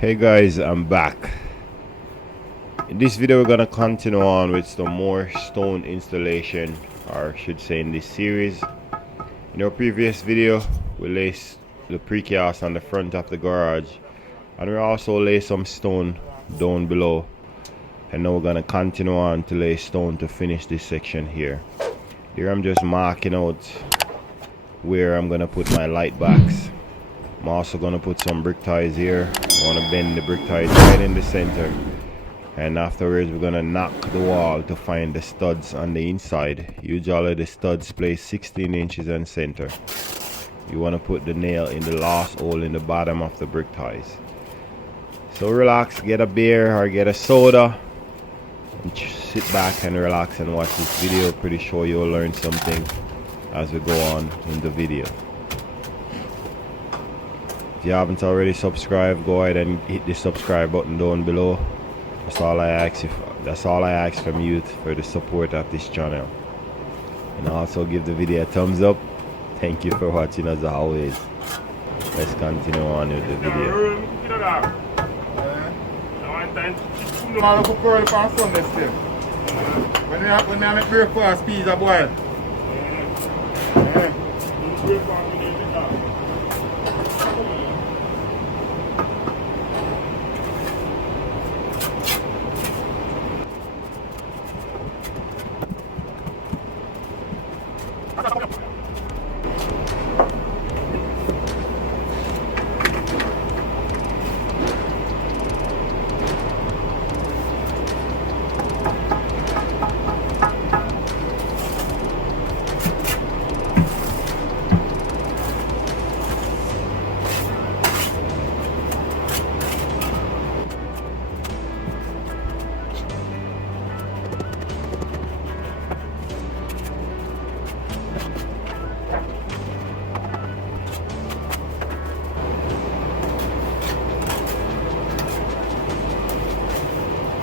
Hey guys, I'm back. In this video we're gonna continue on with some more stone installation, or I should say in this series. In our previous video we laced the precast on the front of the garage, and we also lay some stone down below, and now we're gonna continue on to lay stone to finish this section here. Here I'm just marking out where I'm gonna put my light backs. I'm also gonna put some brick ties here. I want to bend the brick ties right in the center, and afterwards we're gonna knock the wall to find the studs on the inside. Usually the studs place 16 inches in center. You want to put the nail in the last hole in the bottom of the brick ties. So relax, get a beer or get a soda and sit back and relax and watch this video. Pretty sure you'll learn something as we go on in the video. If you haven't already subscribed, go ahead and hit the subscribe button down below. That's all I ask from you for the support of this channel. And also give the video a thumbs up. Thank you for watching as always. Let's continue on with the video. When I make breakfast, peas are boiled.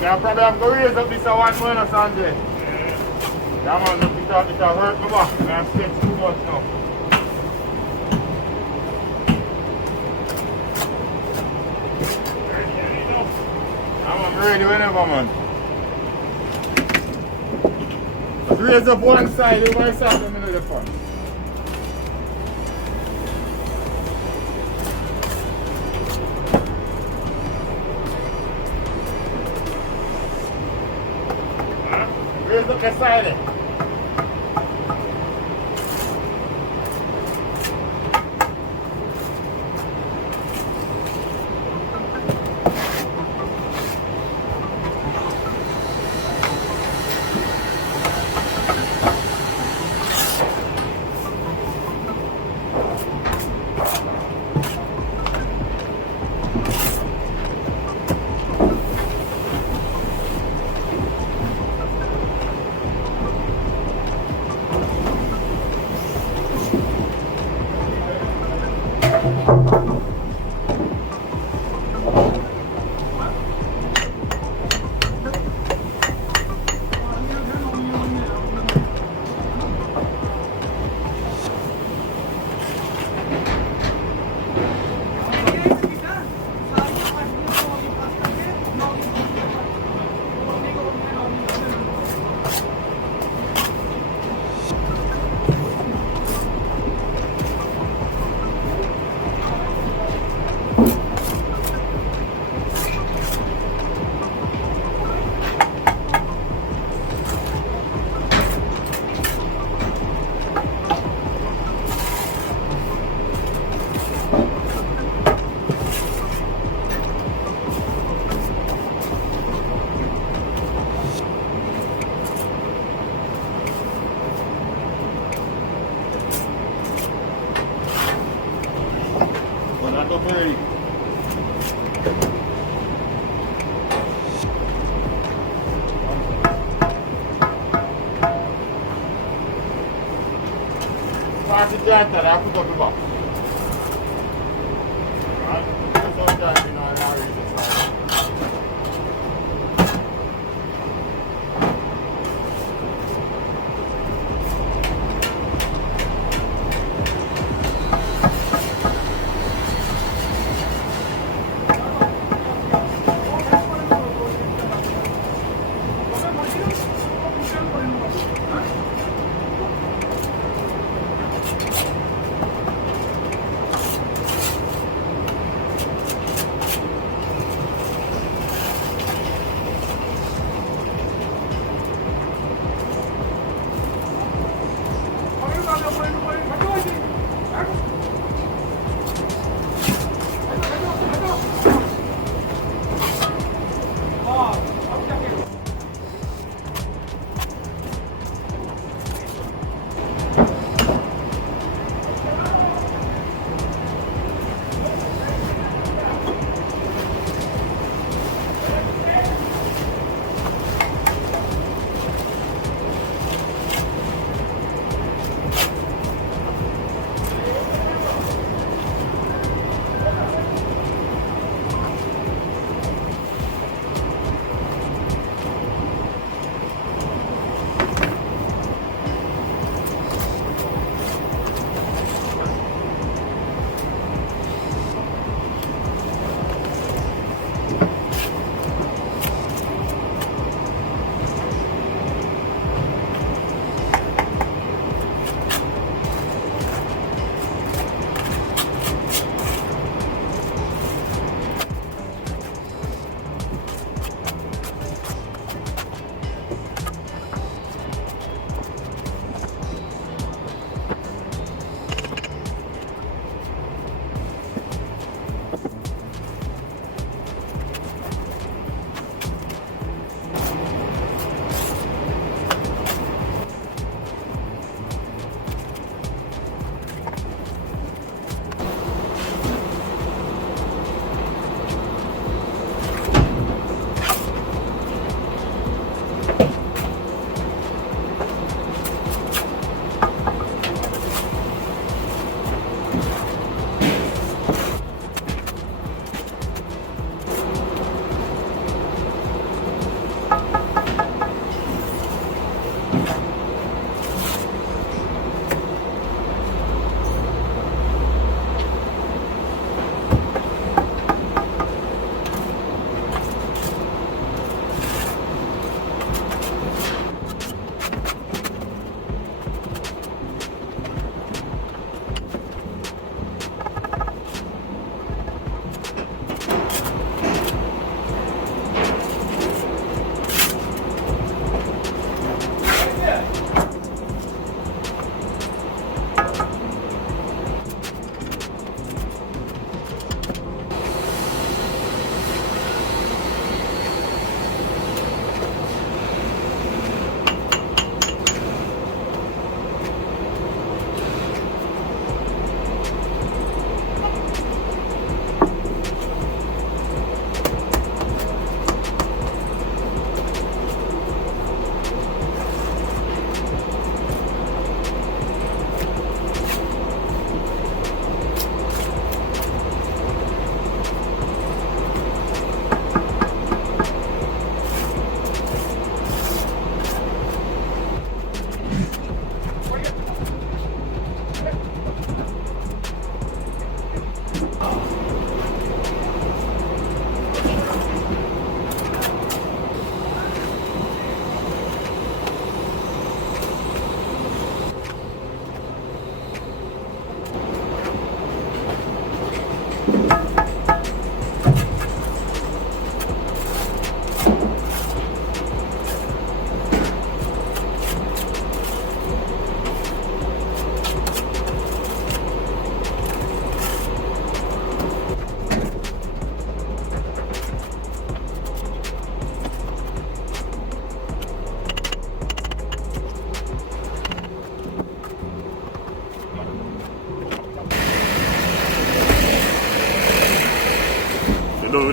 Yeah, probably have to raise up this one man or something. Yeah, man, look, it hurt me back. And I'm stretched too much now. I'm ready whenever, man. Just raise up one side, you might start in the middle of the front. Raise up the side. Ready. Pass it down there, I'll put up the box. Alright, put it down, you know, and I'll use it.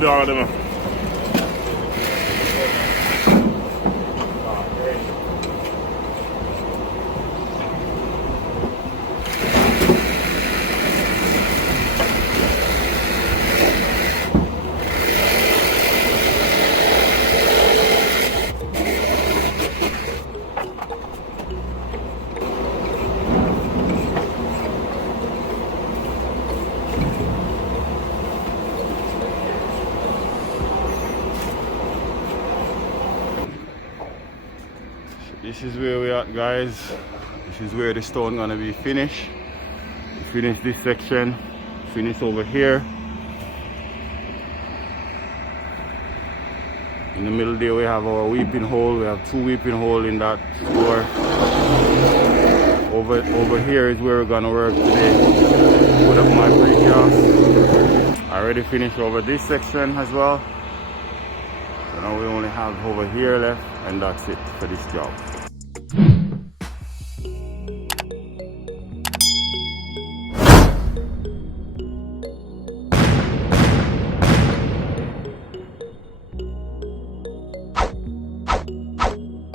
do all of them. This is where we're at, guys. This is where the stone gonna be finished. We finish this section, finish over here. In the middle there we have our weeping hole. We have 2 weeping holes in that store. over here is where we're gonna work today. Put up my precast. I already finished over this section as well. So now we only have over here left, and that's it for this job.